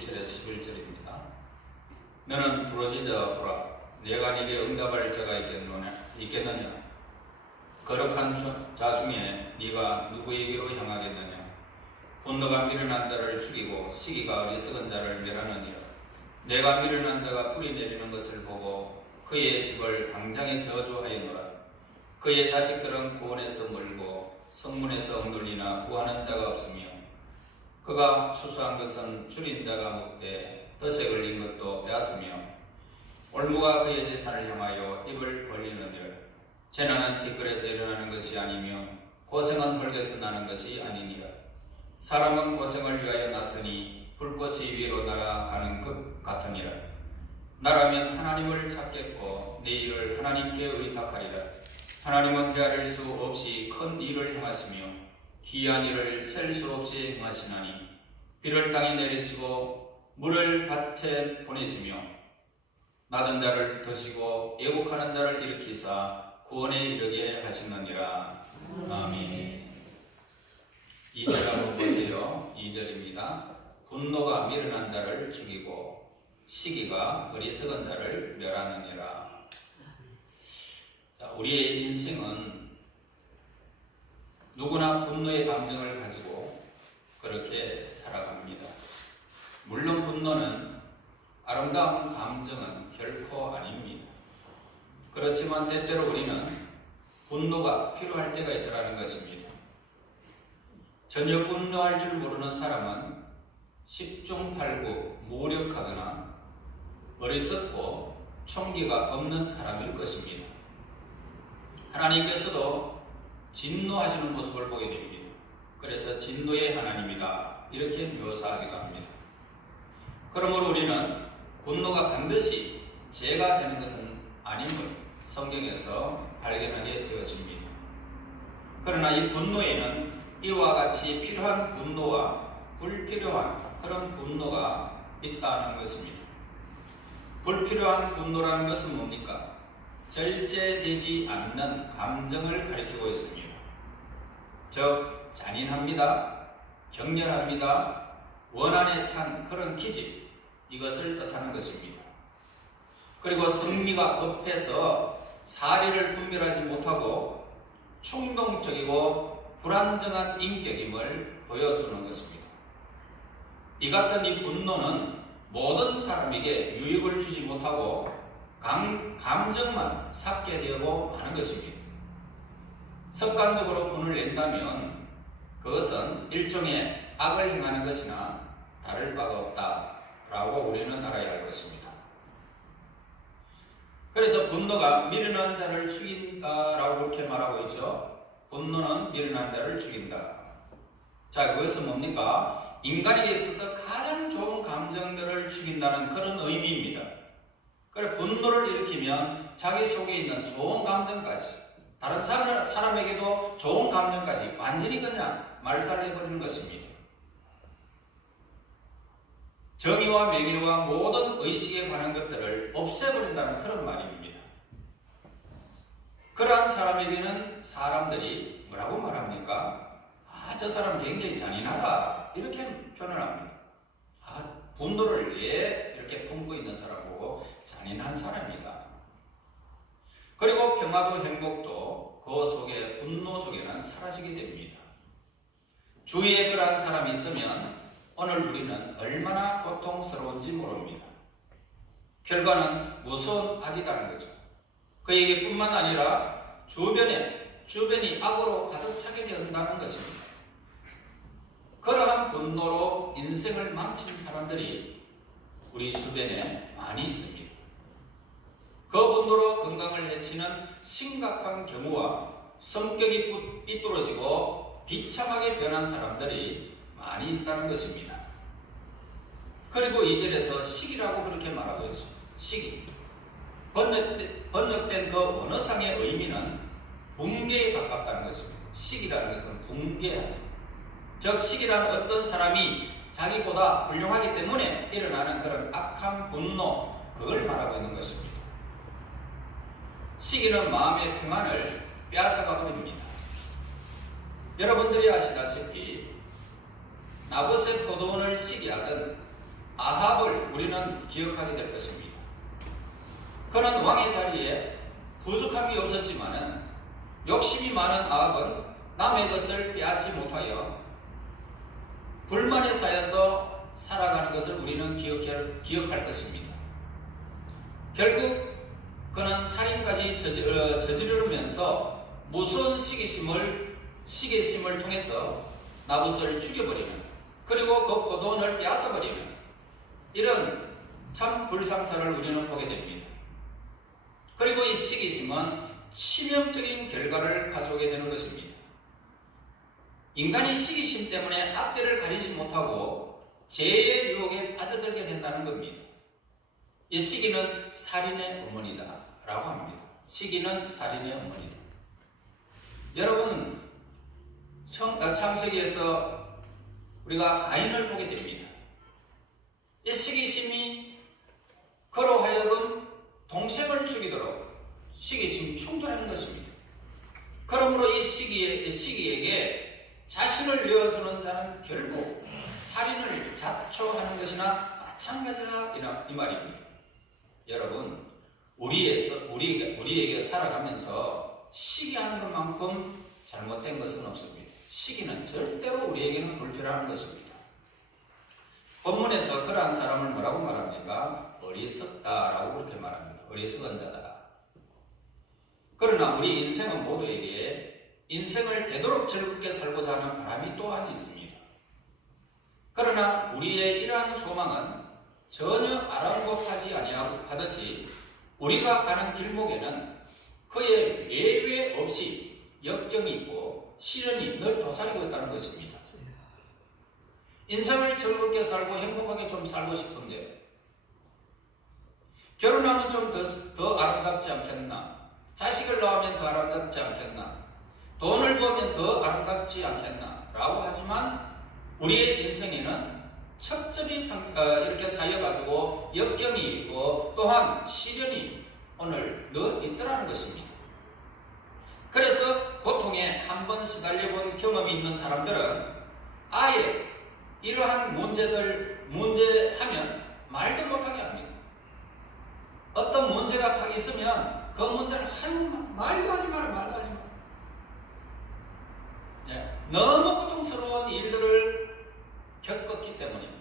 11절에서 11절입니다. 너는 부러지자 보라. 내가 네게 응답할 자가 있겠느냐? 거룩한 자 중에 네가 누구에게로 향하겠느냐? 분노가 미련한 자를 죽이고 시기가 어리석은 자를 멸하느니라. 내가 미련한 자가 뿌리 내리는 것을 보고 그의 집을 당장에 저주하였노라. 그의 자식들은 구원에서 멀고 성문에서 억눌리나 구하는 자가 없으며 그가 추수한 것은 줄인 자가 먹되 덫에 걸린 것도 빼앗으며 올무가 그의 재산을 향하여 입을 벌리느니라. 재난은 티끌에서 일어나는 것이 아니며 고생은 흙에서 나는 것이 아니니라. 사람은 고생을 위하여 났으니 불꽃이 위로 날아가는 것 같으니라. 나라면 하나님을 찾겠고 내 일을 하나님께 의탁하리라. 하나님은 헤아릴 수 없이 큰 일을 행하시며 기이한 일을 셀 수 없이 행하시나니 비를 땅에 내리시고 물을 밭에 보내시며 낮은 자를 드시고 애국하는 자를 일으키사 구원에 이르게 하시느니라. 아멘. 2절 한번 보세요. 2절입니다. 분노가 미련한 자를 죽이고 시기가 어리석은 자를 멸하느니라. 자, 우리의 인생은 누구나 분노의 감정을 가지고 그렇게 살아갑니다. 물론 분노는 아름다운 감정은 결코 아닙니다. 그렇지만 때때로 우리는 분노가 필요할 때가 있다는 것입니다. 전혀 분노할 줄 모르는 사람은 십중팔구 무력하거나 어리석고 총기가 없는 사람일 것입니다. 하나님께서도 진노하시는 모습을 보게 됩니다. 그래서 진노의 하나님이다 이렇게 묘사하기도 합니다. 그러므로 우리는 분노가 반드시 죄가 되는 것은 아님을 성경에서 발견하게 되어집니다. 그러나 이 분노에는 이와 같이 필요한 분노와 불필요한 그런 분노가 있다는 것입니다. 불필요한 분노라는 것은 뭡니까? 절제되지 않는 감정을 가리키고 있습니다. 즉 잔인합니다, 격렬합니다, 원한에 찬 그런 기집, 이것을 뜻하는 것입니다. 그리고 성미가 급해서 사리를 분별하지 못하고 충동적이고 불안정한 인격임을 보여주는 것입니다. 이 같은 이 분노는 모든 사람에게 유익을 주지 못하고 감정만 삭게 되고 하는 것입니다. 습관적으로 분을 낸다면 그것은 일종의 악을 행하는 것이나 다를 바가 없다라고 우리는 알아야 할 것입니다. 그래서 분노가 미련한 자를 죽인다라고 그렇게 말하고 있죠. 분노는 미련한 자를 죽인다. 자, 그것은 뭡니까? 인간에게 있어서 가장 좋은 감정들을 죽인다는 그런 의미입니다. 그래, 분노를 일으키면 자기 속에 있는 좋은 감정까지, 다른 사람에게도 좋은 감정까지 완전히 그냥 말살해버리는 것입니다. 정의와 명예와 모든 의식에 관한 것들을 없애버린다는 그런 말입니다. 그러한 사람에게는 사람들이 뭐라고 말합니까? 저 사람 굉장히 잔인하다 이렇게 표현을 합니다. 분노를 왜 이렇게 품고 있는 사람 보고 잔인한 사람이다. 그리고 평화도 행복도 그 속에 분노 속에는 사라지게 됩니다. 주위에 그러한 사람이 있으면 오늘 우리는 얼마나 고통스러운지 모릅니다. 결과는 무서운 악이라는 거죠. 그에게 뿐만 아니라 주변이 악으로 가득 차게 된다는 것입니다. 그러한 분노로 인생을 망친 사람들이 우리 주변에 많이 있습니다. 그 분노로 건강을 해치는 심각한 경우와 성격이 삐뚤어지고 비참하게 변한 사람들이 많이 있다는 것입니다. 그리고 2절에서 시기라고 그렇게 말하고 있습니다. 시기. 번역된 그 언어상의 의미는 붕괴에 가깝다는 것입니다. 시기라는 것은 붕괴. 즉 시기라는 어떤 사람이 자기보다 훌륭하기 때문에 일어나는 그런 악한 분노, 그걸 말하고 있는 것입니다. 시기는 마음의 평안을 빼앗아가 버립니다. 여러분들이 아시다시피 나봇의 포도원을 시기하던 아합을 우리는 기억하게 될 것입니다. 그는 왕의 자리에 부족함이 없었지만은 욕심이 많은 아합은 남의 것을 빼앗지 못하여 불만에 쌓여서 살아가는 것을 우리는 기억할 것입니다. 결국 그는 살인까지 저지르면서 무서운 시기심을 통해서 나봇을 죽여버리는, 그리고 그 포도원을 빼앗아버리는 이런 참 불상사를 우리는 보게 됩니다. 그리고 이 시기심은 치명적인 결과를 가져오게 되는 것입니다. 인간이 시기심 때문에 앞뒤를 가리지 못하고 죄의 유혹에 빠져들게 된다는 겁니다. 이 시기는 살인의 어머니다 라고 합니다. 시기는 살인의 어머니다. 여러분, 창세기에서 우리가 가인을 보게 됩니다. 이 시기심이 그로 하여금 동생을 죽이도록 시기심이 충돌하는 것입니다. 그러므로 이 시기에게 자신을 내어주는 자는 결국 살인을 자초하는 것이나 마찬가지다 이 말입니다. 여러분, 우리에게 살아가면서 시기하는 것만큼 잘못된 것은 없습니다. 시기는 절대로 우리에게는 불필요한 것입니다. 본문에서 그러한 사람을 뭐라고 말합니까? 어리석다라고 그렇게 말합니다. 어리석은 자다. 그러나 우리 인생은 모두에게 인생을 되도록 즐겁게 살고자 하는 바람이 또한 있습니다. 그러나 우리의 이러한 소망은 전혀 아랑곳하지 아니하듯이 우리가 가는 길목에는 그의 예외 없이 역경이 있고 시련이 늘 도사리고 있다는 것입니다. 인생을 즐겁게 살고 행복하게 좀 살고 싶은데 결혼하면 좀 더 아름답지 않겠나? 자식을 낳으면 더 아름답지 않겠나? 돈을 벌면 더 아름답지 않겠나? 라고 하지만 우리의 인생에는 첩첩이 이렇게 쌓여가지고 역경이 있고 또한 시련이 오늘 늘 있더라는 것입니다. 그래서 고통에 한 번 시달려본 경험이 있는 사람들은 아예 이러한 문제하면 말도 못하게 합니다. 어떤 문제가 딱 있으면 그 문제는 말도 하지 마라. 네, 너무 고통스러운 일들을 겪었기 때문입니다.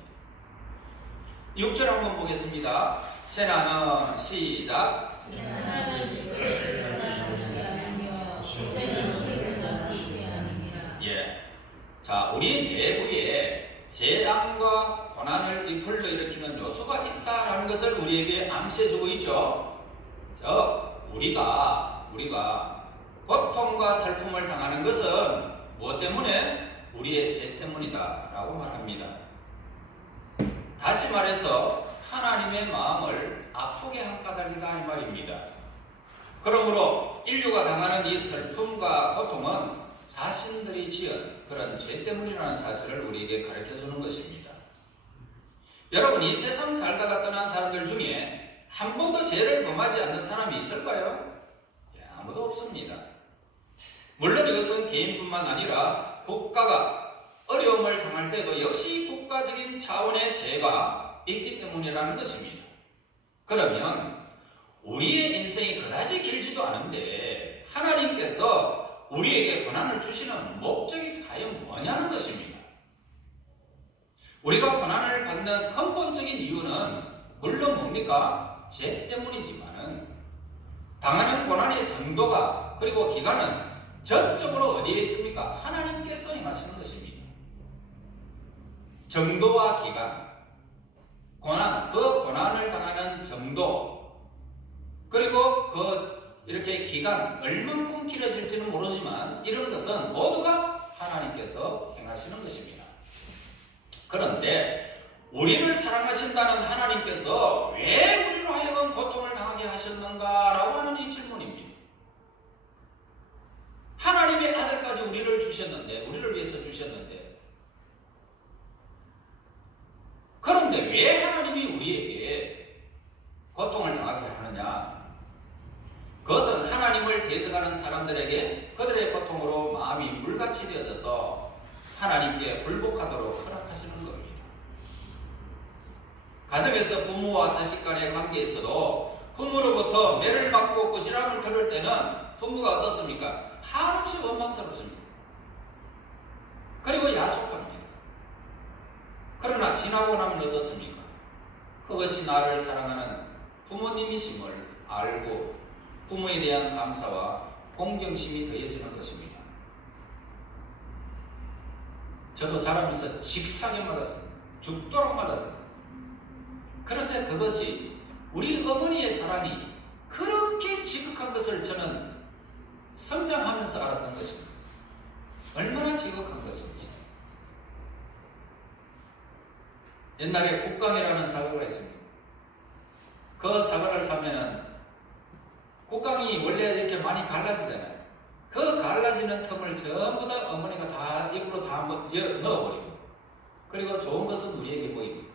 6절 한번 보겠습니다. 제나는 시작. 예. 자, 우리 내부에 재앙과 고난을 불러일으키는 요소가 있다라는 것을 우리에게 암시해주고 있죠. 우리가 고통과 슬픔을 당하는 것은 무엇 때문에? 우리의 죄 때문이다 라고 말합니다. 다시 말해서 하나님의 마음을 아프게 한 까닭이다 이 말입니다. 그러므로 인류가 당하는 이 슬픔과 고통은 자신들이 지은 그런 죄 때문이라는 사실을 우리에게 가르쳐주는 것입니다. 여러분, 이 세상 살다가 떠난 사람들 중에 한 번도 죄를 범하지 않는 사람이 있을까요? 아무도 없습니다. 물론 이것은 개인뿐만 아니라 국가가 어려움을 당할 때도 역시 국가적인 차원의 죄가 있기 때문이라는 것입니다. 그러면 우리의 인생이 그다지 길지도 않은데 하나님께서 우리에게 고난을 주시는 목적이 과연 뭐냐는 것입니다. 우리가 고난을 받는 근본적인 이유는 물론 뭡니까? 죄 때문이지만은 당하는 고난의 정도가 그리고 기간은 전적으로 어디에 있습니까? 하나님께서 행하시는 것입니다. 정도와 기간, 그 고난을 당하는 정도, 그리고 이렇게 기간, 얼만큼 길어질지는 모르지만 이런 것은 모두가 하나님께서 행하시는 것입니다. 그런데 우리를 사랑하신다는 하나님께서 왜 우리로 하여금 고통을 당하게 하셨는가라고 하는 이 질문입니다. 하나님의 아들까지 우리를 위해서 주셨는데 그런데 왜 하나님이 우리에게 고통을 당하게 하느냐? 그것은 하나님을 대적하는 사람들에게 그들의 고통으로 마음이 물같이 되어져서 하나님께 굴복하도록 허락하시는 겁니다. 가정에서 부모와 자식 간의 관계에서도 부모로부터 매를 맞고 꾸지람을 들을 때는 부모가 어떻습니까? 한없이 원망스럽습니다. 그리고 야속합니다. 그러나 지나고 나면 어떻습니까? 그것이 나를 사랑하는 부모님이심을 알고 부모에 대한 감사와 공경심이 더해지는 것입니다. 저도 자라면서 직사게 맞았습니다. 죽도록 맞았습니다. 그런데 그것이 우리 어머니의 사랑이 그렇게 지극한 것을 저는 성장하면서 알았던 것입니다. 얼마나 지극한 것인지. 옛날에 국강이라는 사과가 있습니다. 그 사과를 사면은 국강이 원래 이렇게 많이 갈라지잖아요. 그 갈라지는 틈을 전부 다 어머니가 다 입으로 다 넣어버리고, 그리고 좋은 것은 우리에게 보입니다.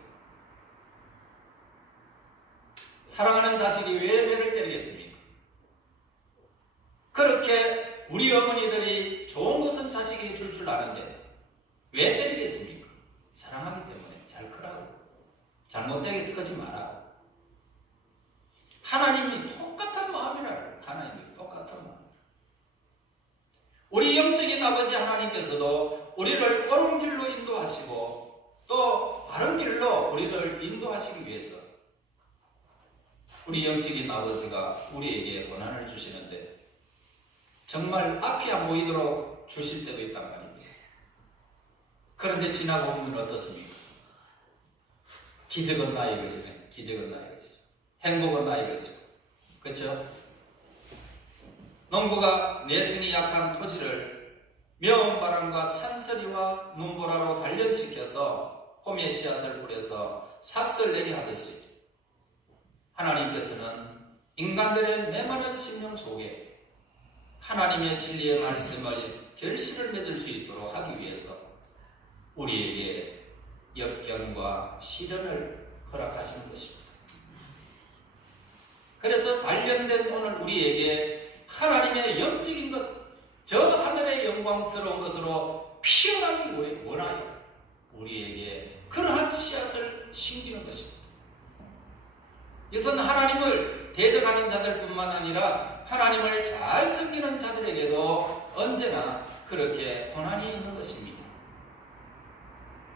사랑하는 자식이 왜 매를 때리겠습니까? 그렇게 우리 어머니들이 좋은 것은 자식에게 줄 줄 아는데 왜 때리겠습니까? 사랑하기 때문에. 잘 크라고. 잘못되게 크지 마라. 하나님이 똑같은 마음이라. 하나님이 똑같은 마음. 우리 영적인 아버지 하나님께서도 우리를 옳은 길로 인도하시고 또 바른 길로 우리를 인도하시기 위해서 우리 영적인 아버지가 우리에게 고난을 주시는데 정말 앞이 안 보이도록 주실 때도 있단 말입니다. 그런데 지나고 보면 어떻습니까? 기적은 나의 것이네. 기적은 나의 것이죠. 행복은 나의 것이고. 그렇죠? 농부가 내성이 약한 토지를 매운 바람과 찬서리와 눈보라로 단련시켜서 홈의 씨앗을 뿌려서 삭슬 내게 하듯이 하나님께서는 인간들의 메마른 심령 속에 하나님의 진리의 말씀을 결실을 맺을 수 있도록 하기 위해서 우리에게 역경과 시련을 허락하시는 것입니다. 그래서 단련된 오늘 우리에게 하나님의 영적인 것, 저 하늘의 영광스러운 것으로 피어나기 원하여 우리에게 그러한 씨앗을 심기는 것입니다. 이것은 하나님을 대적하는 자들뿐만 아니라 하나님을 잘 섬기는 자들에게도 언제나 그렇게 고난이 있는 것입니다.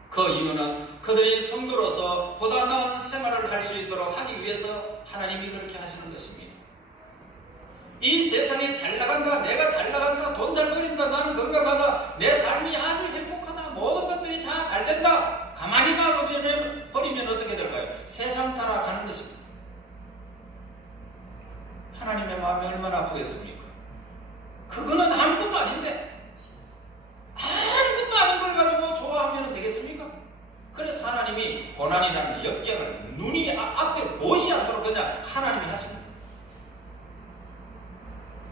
그 이유는 그들이 성도로서 보다 나은 생활을 할 수 있도록 하기 위해서 하나님이 그렇게 하시는 것입니다. 이 세상에 잘 나간다, 내가 잘 나간다, 돈 잘 벌인다, 나는 건강하다, 내 삶이 아주 행복하다, 모든 것들이 다 잘 된다, 가만히 놔두면 어떻게 될까요? 세상 따라가는 것입니다. 하나님의 마음이 얼마나 아프겠습니까? 그거는 아무것도 아닌데 아무것도 아닌 걸 가지고 좋아하면 되겠습니까? 그래서 하나님이 고난이라는 역경을 눈이 앞에 보이지 않도록 그냥 하나님이 하십니다.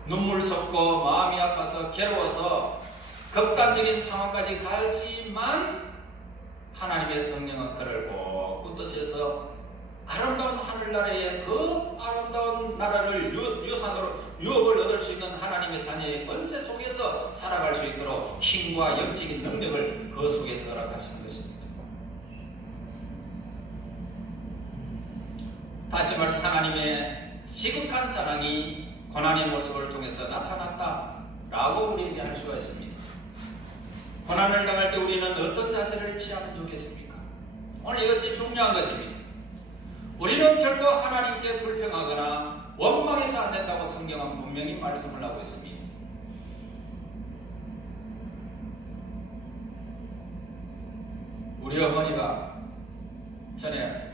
눈물 쏟고 마음이 아파서 괴로워서 극단적인 상황까지 가지만 하나님의 성령은 그를 꼭 붙드셔서 아름다운 하늘나라의 그 아름다운 나라를 유산으로 유업을 얻을 수 있는 하나님의 자녀의 권세 속에서 살아갈 수 있도록 힘과 영적인 능력을 그 속에서 허락하시는 것입니다. 다시 말해서 하나님의 지극한 사랑이 고난의 모습을 통해서 나타났다라고 우리에게 할 수가 있습니다. 고난을 당할 때 우리는 어떤 자세를 취하면 좋겠습니까? 오늘 이것이 중요한 것입니다. 우리는 결코 하나님께 불평하거나 원망해서 안 된다고 성경은 분명히 말씀을 하고 있습니다. 우리 어머니가 전에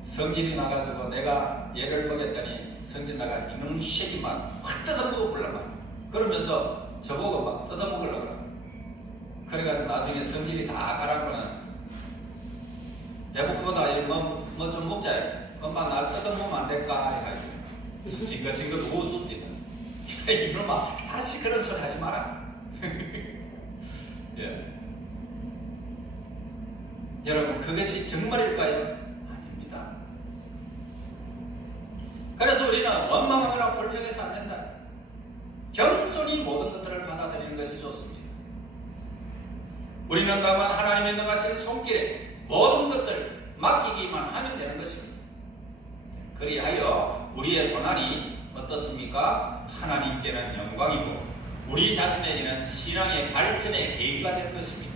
성질이 나가지고 내가 얘를 먹였더니 성질 나가 이놈 새끼만 확 뜯어먹어 보려고 그러면서 저보고 막 뜯어먹으려고 그래. 그래가지고 나중에 성질이 다 가라고는 배고프다, 뭐 좀 먹자. 엄마 날 뜯어먹으면 안 될까? 해가지고 징긋 웃습니다. 이놈아 다시 그런 소리 하지 마라. 예. 여러분 그것이 정말일까요? 아닙니다. 그래서 우리는 원망하거나 불평해서 안 된다. 겸손히 모든 것들을 받아들이는 것이 좋습니다. 우리는 다만 하나님의 능하신 손길에 모든 것을 맡기기만 하면 되는 것입니다. 그리하여 우리의 고난이 어떻습니까? 하나님께는 영광이고 우리 자신에게는 신앙의 발전의 계기가 되는 것입니다.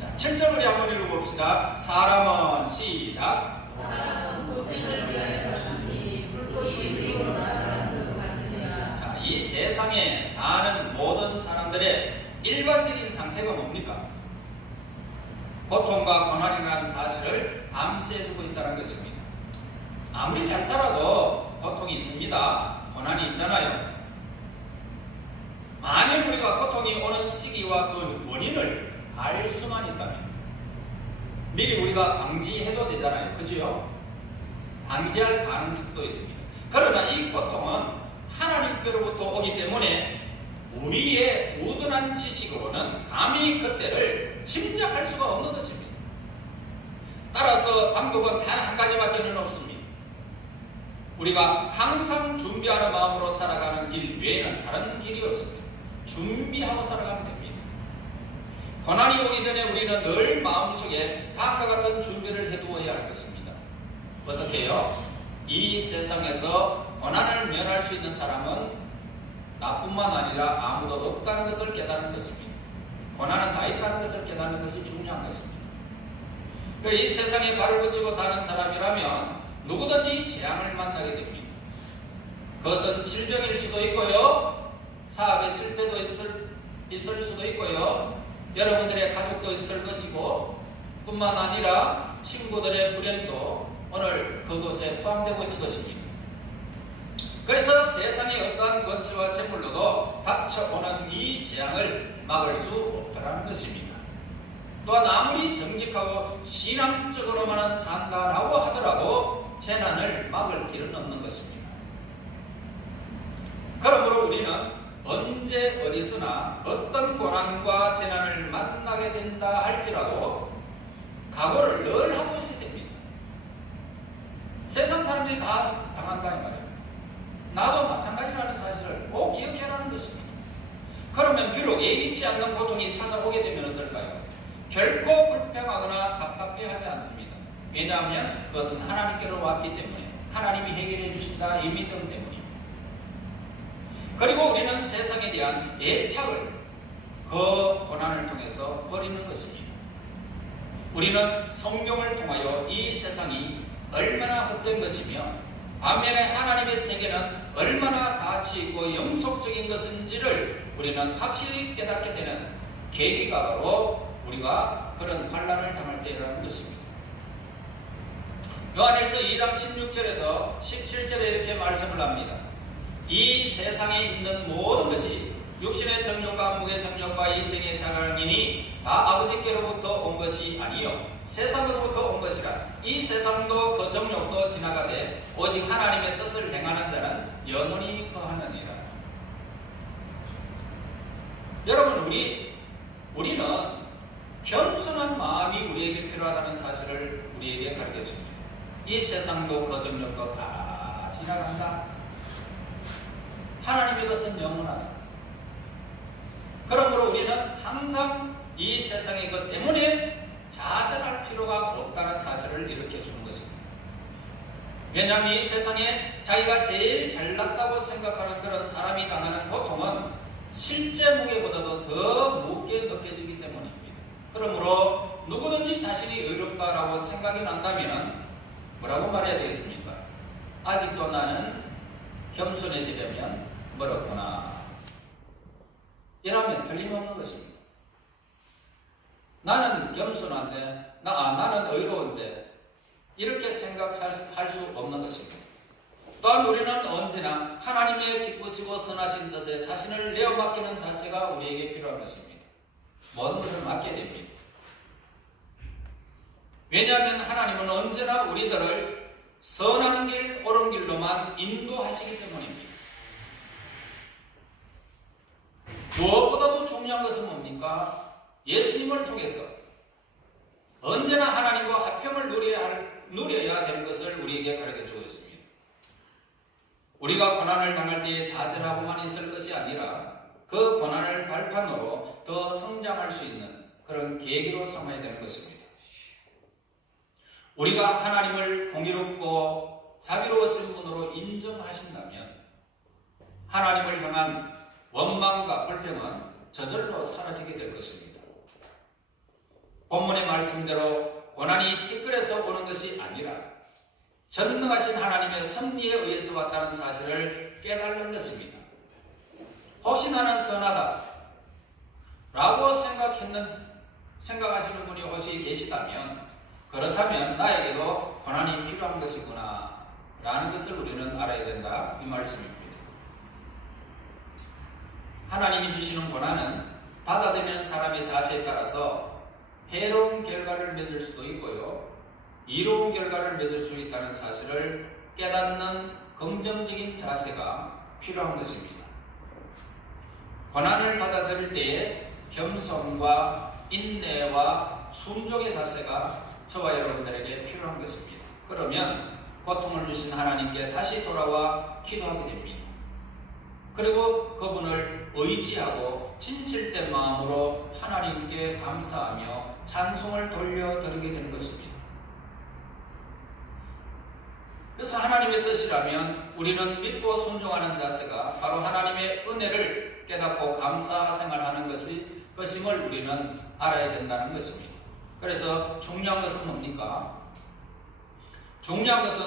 자, 7절 우리 한번 읽어봅시다. 사람은 시작. 사람은 고생을 위하여 사시니 불꽃이 그리고 나아가는 것 같으니라. 자, 이 세상에 사는 모든 사람들의 일반적인 상태가 뭡니까? 고통과 고난이라는 사실을 암시해주고 있다는 것입니다. 아무리 잘 살아도 고통이 있습니다. 고난이 있잖아요. 만일 우리가 고통이 오는 시기와 그 원인을 알 수만 있다면 미리 우리가 방지해도 되잖아요. 그지요? 방지할 가능성도 있습니다. 그러나 이 고통은 하나님께로부터 오기 때문에 우리의 우둔한 지식으로는 감히 그때를 짐작할 수가 없는 것입니다. 따라서 방법은 단 한 가지밖에는 없습니다. 우리가 항상 준비하는 마음으로 살아가는 길 외에는 다른 길이 없습니다. 준비하고 살아가면 됩니다. 고난이 오기 전에 우리는 늘 마음속에 다음과 같은 준비를 해두어야 할 것입니다. 어떻게 해요? 이 세상에서 고난을 면할 수 있는 사람은 나뿐만 아니라 아무도 없다는 것을 깨닫는 것입니다. 고난은 다 있다는 것을 깨닫는 것이 중요한 것입니다. 이 세상에 발을 붙이고 사는 사람이라면 누구든지 재앙을 만나게 됩니다. 그것은 질병일 수도 있고요, 사업의 실패도 있을 수도 있고요, 여러분들의 가족도 있을 것이고, 뿐만 아니라 친구들의 불행도 오늘 그곳에 포함되고 있는 것입니다. 그래서 세상의 어떠한 권세와 재물로도 닥쳐오는 이 재앙을 막을 수 없다는 것입니다. 또한 아무리 정직하고 신앙적으로만 산다라고 하더라도 재난을 막을 길은 없는 것입니다. 그러므로 우리는 언제 어디서나 어떤 고난과 재난을 만나게 된다 할지라도 각오를 늘 하고 있어야 됩니다. 세상 사람들이 다 당한다 이 말이에요. 나도 마찬가지라는 사실을 꼭 기억해라는 것입니다. 그러면 비록 예기치 않는 고통이 찾아오게 되면 어떨까요? 결코 불평하거나 답답해하지 않습니다. 왜냐하면 그것은 하나님께로 왔기 때문에, 하나님이 해결해 주신다 이 믿음 때문입니다. 그리고 우리는 세상에 대한 애착을 그 고난을 통해서 버리는 것입니다. 우리는 성경을 통하여 이 세상이 얼마나 헛된 것이며 반면에 하나님의 세계는 얼마나 가치 있고 영속적인 것인지를 우리는 확실히 깨닫게 되는 계기가 바로 우리가 그런 환난을 당할 때라는 것입니다. 요한일서 2장 16절에서 17절에 이렇게 말씀을 합니다. 이 세상에 있는 모든 것이 육신의 정욕과 목의 정욕과 이생의 자랑이니 다 아버지께로부터 온 것이 아니요 세상으로부터 온 것이라. 이 세상도 그 정욕도 지나가되 오직 하나님의 뜻을 행하는 자는 영원히 거하느니라. 여러분, 우리는 겸손한 마음이 우리에게 필요하다는 사실을 우리에게 가르쳐 줍니다. 이 세상도 그 정욕도 다 지나간다. 하나님의 것은 영원하다. 그러므로 우리는 항상 이 세상의 것 때문에 좌절할 필요가 없다는 사실을 일으켜 주는 것입니다. 왜냐하면 이 세상에 자기가 제일 잘났다고 생각하는 그런 사람이 당하는 고통은 실제 무게보다도 더 무겁게 느껴지기 때문입니다. 그러므로 누구든지 자신이 의롭다라고 생각이 난다면 뭐라고 말해야 되겠습니까? 아직도 나는 겸손해지려면 멀었구나. 이라면 틀림없는 것입니다. 나는 겸손한데, 나는 의로운데 이렇게 생각할 수 없는 것입니다. 또한 우리는 언제나 하나님의 기쁘시고 선하신 뜻에 자신을 내어 맡기는 자세가 우리에게 필요한 것입니다. 모든 것을 맡게 됩니다. 왜냐하면 하나님은 언제나 우리들을 선한 길, 옳은 길로만 인도하시기 때문입니다. 무엇보다도 중요한 것은 뭡니까? 예수님을 통해서 언제나 하나님과 화평을 누려야 되는 것을 우리에게 가르쳐주고 있습니다. 우리가 고난을 당할 때에 좌절하고만 있을 것이 아니라 그 고난을 발판으로 더 성장할 수 있는 그런 계기로 삼아야 되는 것입니다. 우리가 하나님을 공의롭고 자비로우신 분으로 인정하신다면 하나님을 향한 원망과 불평은 저절로 사라지게 될 것입니다. 본문의 말씀대로 고난이 티끌에서 오는 것이 아니라 전능하신 하나님의 섭리에 의해서 왔다는 사실을 깨달는 것입니다. 혹시 나는 선하다 라고 생각하시는 분이 혹시 계시다면 그렇다면 나에게도 고난이 필요한 것이구나 라는 것을 우리는 알아야 된다, 이 말씀입니다. 하나님이 주시는 고난은 받아들이는 사람의 자세에 따라서 해로운 결과를 맺을 수도 있고요, 이로운 결과를 맺을 수 있다는 사실을 깨닫는 긍정적인 자세가 필요한 것입니다. 고난을 받아들일 때에 겸손과 인내와 순종의 자세가 저와 여러분들에게 필요한 것입니다. 그러면 고통을 주신 하나님께 다시 돌아와 기도하게 됩니다. 그리고 그분을 의지하고 진실된 마음으로 하나님께 감사하며 찬송을 돌려드리게 되는 것입니다. 그래서 하나님의 뜻이라면 우리는 믿고 순종하는 자세가 바로 하나님의 은혜를 깨닫고 감사 생활하는 것임을 우리는 알아야 된다는 것입니다. 그래서 중요한 것은 뭡니까? 중요한 것은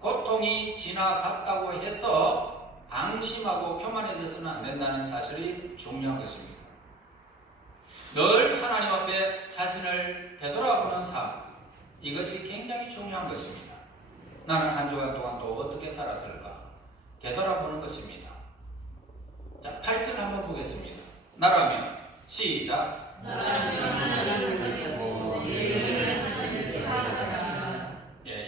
고통이 지나갔다고 해서 방심하고 교만해져서는 안 된다는 사실이 중요한 것입니다. 늘 하나님 앞에 자신을 되돌아보는 삶, 이것이 굉장히 중요한 것입니다. 나는 한 주간 동안 또 어떻게 살았을까? 되돌아보는 것입니다. 자, 8절 한번 보겠습니다. 나라면 시작. 나라면 하나님을 섬기고 예의를 하나님께 하라.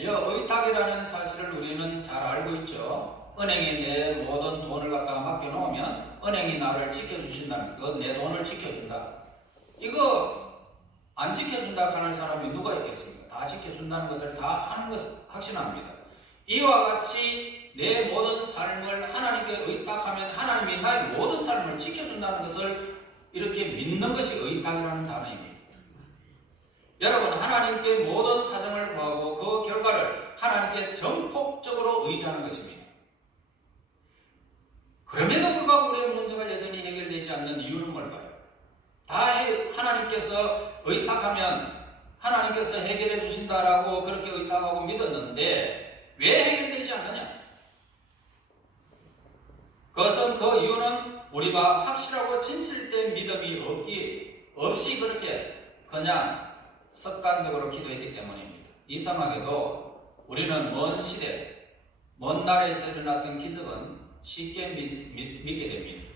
의탁이라는 사실을 우리는 잘 알고 있죠. 은행에 내 모든 돈을 갖다가 맡겨놓으면 은행이 나를 지켜주신다는 것, 내 돈을 지켜준다. 이거 안 지켜준다 하는 사람이 누가 있겠습니까? 다 지켜준다는 것을 다 하는 것을 확신합니다. 이와 같이 내 모든 삶을 하나님께 의탁하면 하나님이 나의 모든 삶을 지켜준다는 것을 이렇게 믿는 것이 의탁이라는 단어입니다. 여러분, 하나님께 모든 사정을 구하고 그 결과를 하나님께 전폭적으로 의지하는 것입니다. 그럼에도 불구하고 우리의 문제가 여전히 해결되지 않는 이유는 뭘까요? 하나님께서 의탁하면 하나님께서 해결해 주신다라고 그렇게 의탁하고 믿었는데 왜 해결되지 않느냐? 그것은 그 이유는 우리가 확실하고 진실된 믿음이 없이 그렇게 그냥 습관적으로 기도했기 때문입니다. 이상하게도 우리는 먼 시대, 먼 나라에서 일어났던 기적은 쉽게 믿게 됩니다.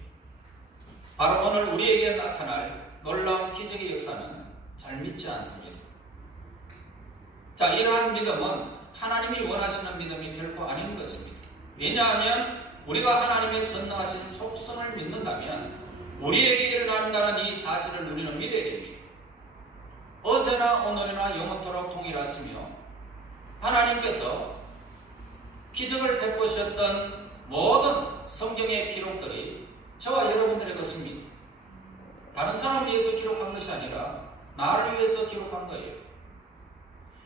바로 오늘 우리에게 나타날 놀라운 기적의 역사는 잘 믿지 않습니다. 자, 이러한 믿음은 하나님이 원하시는 믿음이 결코 아닌 것입니다. 왜냐하면 우리가 하나님의 전능하신 속성을 믿는다면 우리에게 일어난다는 이 사실을 우리는 믿어야 됩니다. 어제나 오늘이나 영원토록 동일하시며 하나님께서 기적을 베푸셨던 모든 성경의 기록들이 저와 여러분들의 것입니다. 다른 사람을 위해서 기록한 것이 아니라 나를 위해서 기록한 거예요.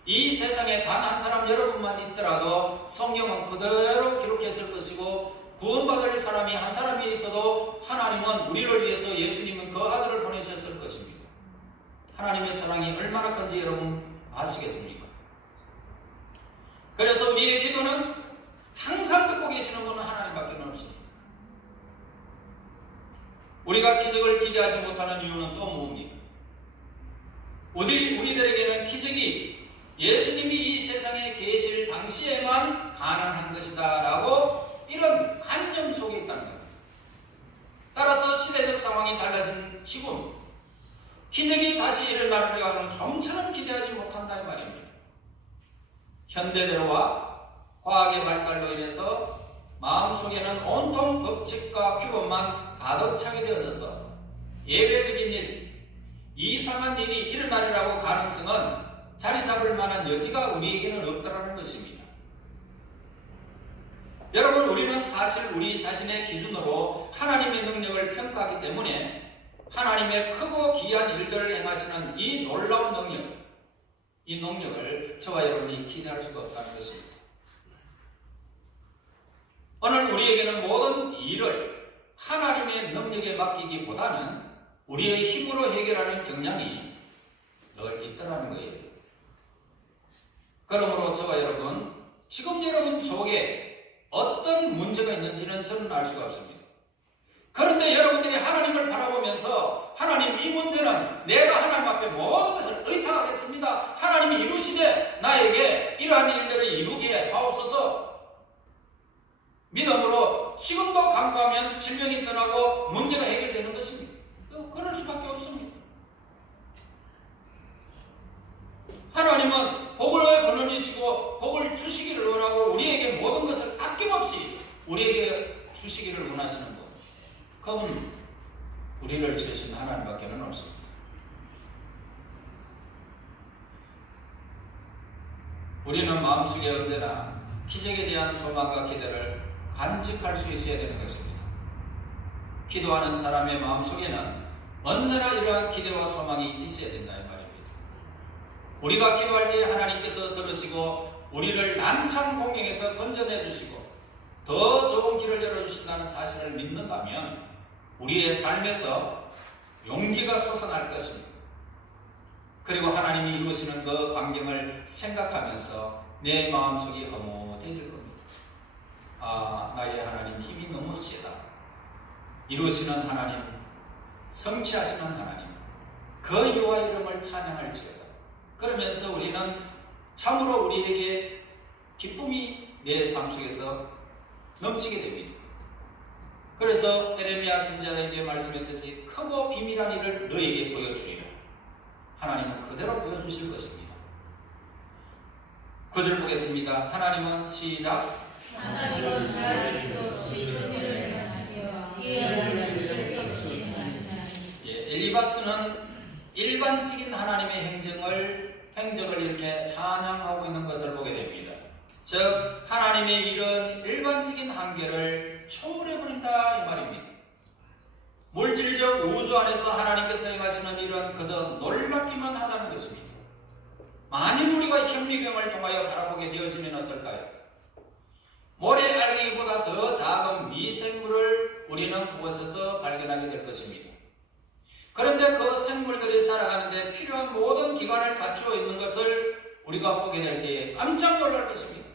이 세상에 단 한 사람 여러분만 있더라도 성경은 그대로 기록했을 것이고 구원받을 사람이 한 사람이 있어도 하나님은 우리를 위해서 예수님은 그 아들을 보내셨을 것입니다. 하나님의 사랑이 얼마나 큰지 여러분 아시겠습니까? 그래서 우리의 기도는 항상 듣고 계시는 분은 하나님밖에 없습니다. 우리가 기적을 기대하지 못하는 이유는 또 뭡니까? 우리들에게는 기적이 예수님이 이 세상에 계실 당시에만 가능한 것이다 라고 이런 관념 속에 있다는 겁니다. 따라서 시대적 상황이 달라진 지금 기적이 다시 일어나려고 하면 좀처럼 기대하지 못한다 이 말입니다. 현대대로와 과학의 발달로 인해서 마음속에는 온통 법칙과 규범만 가득 차게 되어져서 예외적인 일, 이상한 일이 일어나리라고 가능성은 자리 잡을 만한 여지가 우리에게는 없다라는 것입니다. 여러분, 우리는 사실 우리 자신의 기준으로 하나님의 능력을 평가하기 때문에 하나님의 크고 귀한 일들을 행하시는 이 놀라운 능력, 이 능력을 저와 여러분이 기대할 수가 없다는 것입니다. 오늘 우리에게는 모든 일을 하나님의 능력에 맡기기보다는 우리의 힘으로 해결하는 경향이 늘 있더라는 거예요. 그러므로 저와 여러분, 지금 여러분 속에 어떤 문제가 있는지는 저는 알 수가 없습니다. 그런데 여러분들이 하나님을 바라보면서 하나님, 이 문제는 내가 하나님 앞에 모든 것을 의탁하겠습니다. 하나님이 이루시되 나에게 이러한 일들을 이루게 하옵소서. 믿음으로 지금도 간구하면 질병이 떠나고 문제가 해결되는 것입니다. 그럴 수밖에 없습니다. 하나님은 복을 거느리시고 복을 주시기를 원하고 우리에게 모든 것을 아낌없이 우리에게 주시기를 원하시는 분, 그분 우리를 지으신 하나님밖에는 없습니다. 우리는 마음속에 언제나 기적에 대한 소망과 기대를 간직할 수 있어야 되는 것입니다. 기도하는 사람의 마음속에는 언제나 이러한 기대와 소망이 있어야 된다 이 말입니다. 우리가 기도할 때 하나님께서 들으시고 우리를 난참 공경에서 건져내 주시고 더 좋은 길을 열어주신다는 사실을 믿는다면 우리의 삶에서 용기가 솟아날 것입니다. 그리고 하나님이 이루시는 그 광경을 생각하면서 내 마음속이 허무해질 겁니다. 아, 나의 하나님 힘이 너무 세다. 이루시는 하나님, 성취하시는 하나님, 그 여호와 이름을 찬양할지어다. 그러면서 우리는 참으로 우리에게 기쁨이 내 삶 속에서 넘치게 됩니다. 그래서 에레미야 선지자에게 말씀했듯이 크고 비밀한 일을 너에게 보여주리라. 하나님은 그대로 보여주실 것입니다. 9절 보겠습니다. 하나님은 시작. 하나님은 말할 수 없이 은혜를 하시며 기회를 주실 수 없이 행하시나니. 엘리바스는 일반적인 하나님의 행적을 이렇게 찬양하고 있는 것을 보게 됩니다. 즉 하나님의 일은 일반적인 한계를 초월해버린다 이 말입니다. 물질적 우주 안에서 하나님께서 행하시는 일은 그저 놀랍기만 하다는 것입니다. 만일 우리가 현미경을 통하여 바라보게 되어지면 어떨까요? 모래 알갱이보다 더 작은 미생물을 우리는 그곳에서 발견하게 될 것입니다. 그런데 그 생물들이 살아가는데 필요한 모든 기관을 갖추어 있는 것을 우리가 보게 될 때에 깜짝 놀랄 것입니다.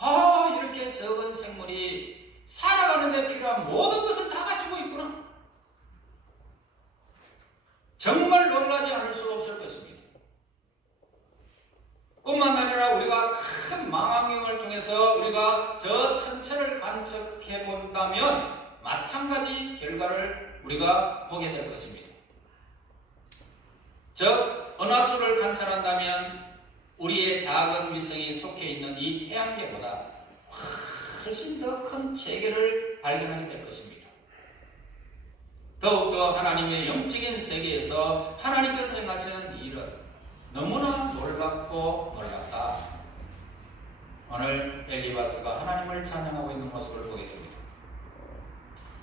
아, 이렇게 적은 생물이 살아가는데 필요한 모든 것을 다 갖추고 있구나. 정말 놀라지 않을 수 없을 것입니다. 뿐만 아니라 우리가 큰 망원경을 통해서 우리가 저 천체를 관측해 본다면 마찬가지 결과를 우리가 보게 될 것입니다. 즉 은하수를 관찰한다면 우리의 작은 위성이 속해 있는 이 태양계보다 훨씬 더 큰 체계를 발견하게 될 것입니다. 더욱더 하나님의 영적인 세계에서 하나님께서 행하시는 일은 너무나 놀랍고 놀랍다. 오늘 엘리바스가 하나님을 찬양하고 있는 모습을 보게 됩니다.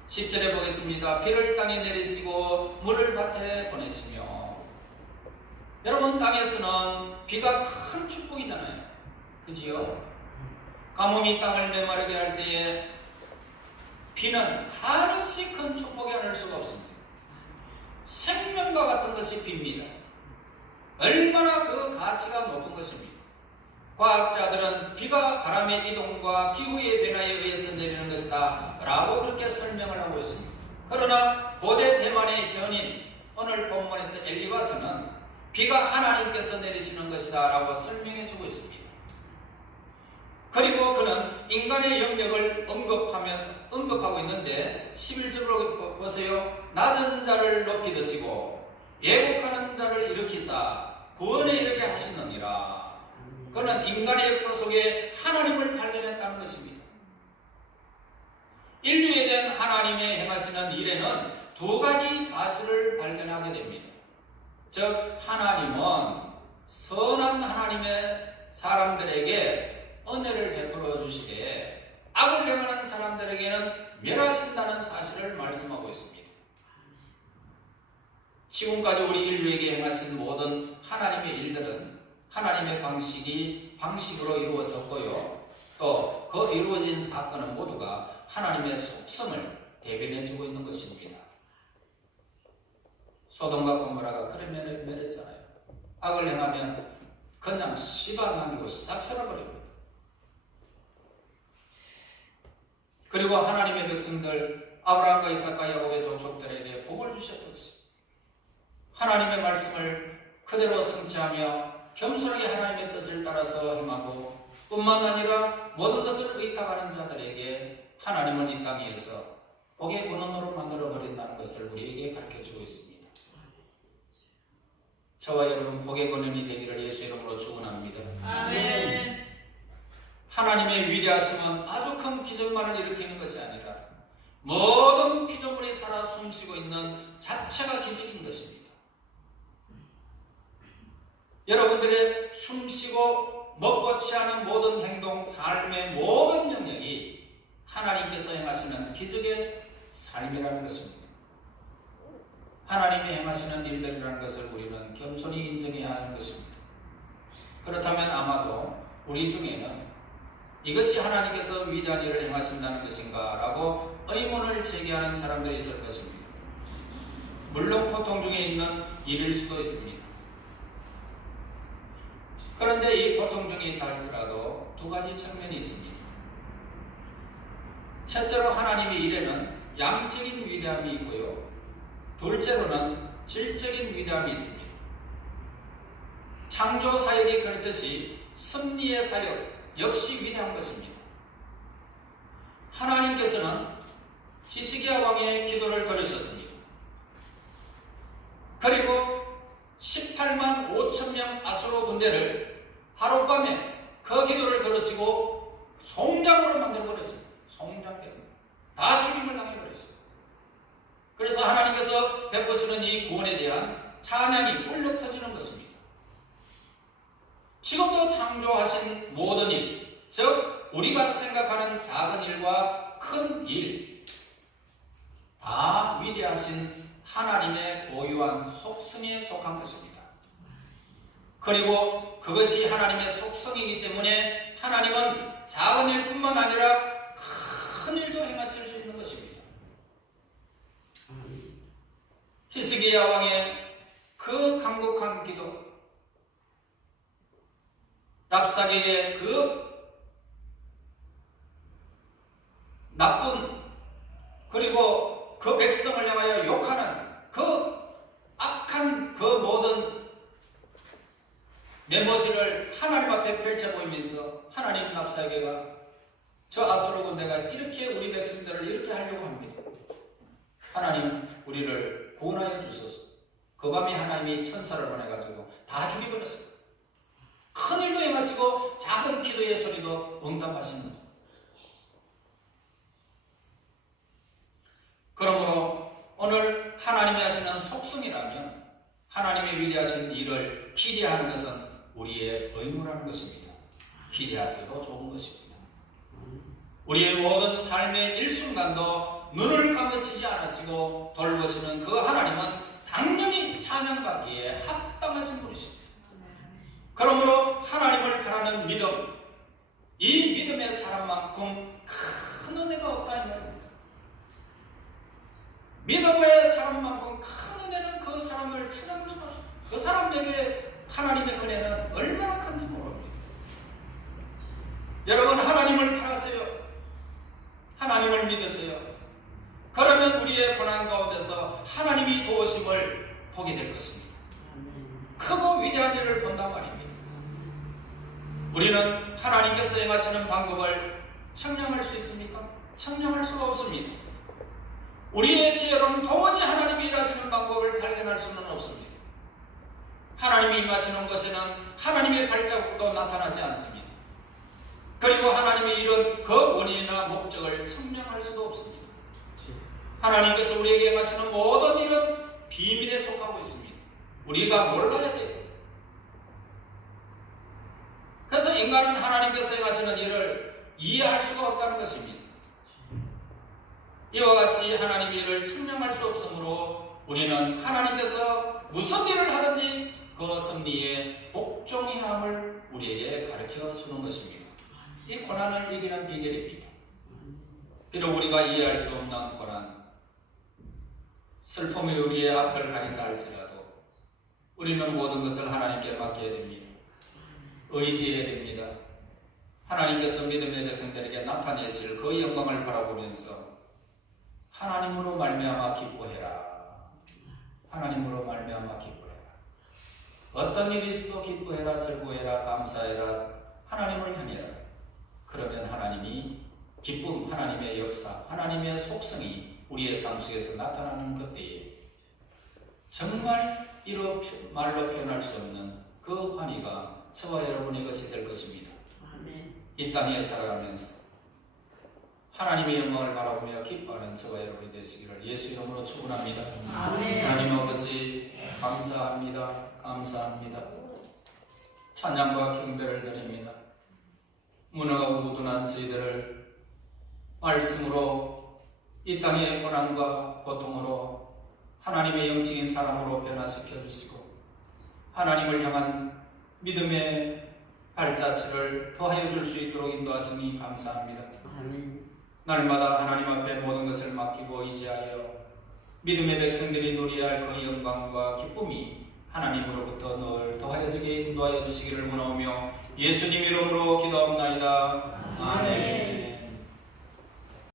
10절에 보겠습니다. 비를 땅에 내리시고 물을 밭에 보내시며. 여러분, 땅에서는 비가 큰 축복이잖아요. 그지요? 가뭄이 땅을 메마르게 할 때에 비는 한없이 큰 축복이 아닐 수가 없습니다. 생명과 같은 것이 빕니다. 얼마나 그 가치가 높은 것입니다. 과학자들은 비가 바람의 이동과 기후의 변화에 의해서 내리는 것이다 라고 그렇게 설명을 하고 있습니다. 그러나 고대 대만의 현인 오늘 본문에서 엘리바스는 비가 하나님께서 내리시는 것이다 라고 설명해 주고 있습니다. 그리고 그는 인간의 영역을 언급하고 있는데 11절로 보세요. 낮은 자를 높이 드시고 예국하는 자를 일으키사 구원에 이르게 하시느니라. 그는 인간의 역사 속에 하나님을 발견했다는 것입니다. 인류에 대한 하나님의 행하시는 일에는 두 가지 사실을 발견하게 됩니다. 즉 하나님은 선한 하나님의 사람들에게 은혜를 베풀어 주시되 악을 행하는 사람들에게는 멸하신다는 사실을 말씀하고 있습니다. 지금까지 우리 인류에게 행하신 모든 하나님의 일들은 하나님의 방식으로 이루어졌고요. 또 그 이루어진 사건은 모두가 하나님의 속성을 대변해주고 있는 것입니다. 소돔과 고모라가 그래 멸했잖아요. 악을 행하면 그냥 씨도 안 남기고 싹 쓸어버립니다. 그리고 하나님의 백성들 아브라함과 이삭과 야곱의 족속들에게 복을 주셨듯이 하나님의 말씀을 그대로 성취하며 겸손하게 하나님의 뜻을 따라서 행하고 뿐만 아니라 모든 것을 의탁하는 자들에게 하나님은 이 땅 위에서 복의 근원으로 만들어버린다는 것을 우리에게 가르쳐주고 있습니다. 저와 여러분 복의 근원이 되기를 예수 이름으로 축원합니다. 아멘. 하나님의 위대하심은 아주 큰 기적만을 일으키는 것이 아니라 모든 피조물이 살아 숨쉬고 있는 자체가 기적인 것입니다. 여러분들의 숨쉬고 먹고 취하는 모든 행동, 삶의 모든 영역이 하나님께서 행하시는 기적의 삶이라는 것입니다. 하나님이 행하시는 일들이라는 것을 우리는 겸손히 인정해야 하는 것입니다. 그렇다면 아마도 우리 중에는 이것이 하나님께서 위대한 일을 행하신다는 것인가 라고 의문을 제기하는 사람들이 있을 것입니다. 물론 고통 중에 있는 일일 수도 있습니다. 그런데 이 고통 중에 있다 할지라도 두 가지 측면이 있습니다. 첫째로 하나님의 일에는 양적인 위대함이 있고요. 둘째로는 질적인 위대함이 있습니다. 창조 사역이 그렇듯이 섭리의 사역 역시 위대한 것입니다. 하나님께서는 히스기야 왕의 기도를 들으셨습니다. 그리고 18만 5천 명 아수르 군대를 하룻밤에 그 기도를 들으시고 송장으로 만들어버렸습니다. 송장대로 다 죽임을 당해버렸습니다. 그래서 하나님께서 베푸시는 이 구원에 대한 찬양이 울려 퍼지는 것입니다. 지금도 창조하신 모든 일, 즉 우리가 생각하는 작은 일과 큰 일, 다 위대하신 하나님의 고유한 속성에 속한 것입니다. 그리고 그것이 하나님의 속성이기 때문에 하나님은 작은 일뿐만 아니라 큰 일도 행하실 수 있는 것입니다. 히스기야 왕의 그 간곡한 기도, 랍사게의 그 나쁜 그리고 그 백성을 향하여 욕하는 그 악한 그 모든 메모지를 하나님 앞에 펼쳐 보이면서 하나님 랍사게가 저 아수르 군대가 이렇게 우리 백성들을 이렇게 하려고 합니다. 하나님 우리를 구원하여 주소서. 그 밤에 하나님이 천사를 보내가지고 다 죽여버렸습니다. 큰 일도 행하시고 작은 기도의 소리도 응답하십니다. 그러므로 오늘 하나님이 하시는 속성이라면 하나님의 위대하신 일을 기대하는 것은 우리의 의무라는 것입니다. 기대하셔도 좋은 것입니다. 우리의 모든 삶의 일순간도 눈을 감으시지 않으시고 돌보시는 그 하나님은 당연히 찬양받기에 합당하신 분이십니다. 그러므로 하나님을 바라는 믿음, 이 믿음의 사람만큼 큰 은혜가 없다 이 말입니다. 믿음의 사람만큼 큰 은혜는 그 사람을 찾아볼 수가 없습니다. 그 사람에게 하나님의 은혜는 얼마나 큰지 모릅니다. 여러분 하나님을 바라세요. 하나님을 믿으세요. 그러면 우리의 고난 가운데서 하나님이 도우심을 보게 될 것입니다. 크고 위대한 일을 본단 말입니다. 우리는 하나님께서 행하시는 방법을 측량할 수 있습니까? 측량할 수가 없습니다. 우리의 지혜로는 도무지 하나님이 일하시는 방법을 발견할 수는 없습니다. 하나님이 임하시는 것에는 하나님의 발자국도 나타나지 않습니다. 그리고 하나님의 일은 그 원인이나 목적을 측량할 수도 없습니다. 하나님께서 우리에게 행하시는 모든 일은 비밀에 속하고 있습니다. 우리가 몰라야 돼요. 그래서 인간은 하나님께서 행하시는 일을 이해할 수가 없다는 것입니다. 이와 같이 하나님의 일을 측량할 수 없으므로 우리는 하나님께서 무슨 일을 하든지 그 섭리에 복종해야 함을 우리에게 가르쳐 주는 것입니다. 이 고난을 이기는 비결입니다. 비록 우리가 이해할 수 없는 고난, 슬픔이 우리의 앞을 가린다 할지라도 우리는 모든 것을 하나님께 맡겨야 됩니다. 의지해야 됩니다. 하나님께서 믿음의 백성들에게 나타내실 그 영광을 바라보면서 하나님으로 말미암아 기뻐해라. 하나님으로 말미암아 기뻐해라. 어떤 일이 있어도 기뻐해라, 즐거워해라, 감사해라, 하나님을 향해라. 그러면 하나님이 기쁨, 하나님의 역사, 하나님의 속성이 우리의 삶 속에서 나타나는 그때에 정말 이로 말로 표현할 수 없는 그 환희가 저와 여러분의 것이 될 것입니다. 이 땅에 살아가면서 하나님의 영광을 바라보며 기뻐하는 저와 여러분이 되시기를 예수 이름으로 축원합니다. 하나님 아버지 감사합니다. 감사합니다. 찬양과 경배를 드립니다. 무너가고 무둔한 저희들을 말씀으로 이 땅의 고난과 고통으로 하나님의 영적인 사랑으로 변화시켜 주시고 하나님을 향한 믿음의 발자취를 더하여 줄 수 있도록 인도하시니 감사합니다. 날마다 하나님 앞에 모든 것을 맡기고 의지하여 믿음의 백성들이 누려야 할 그 영광과 기쁨이 하나님으로부터 늘 더하여지게 인도하여 주시기를 원하오며 예수님 이름으로 기도하옵나이다. 아멘.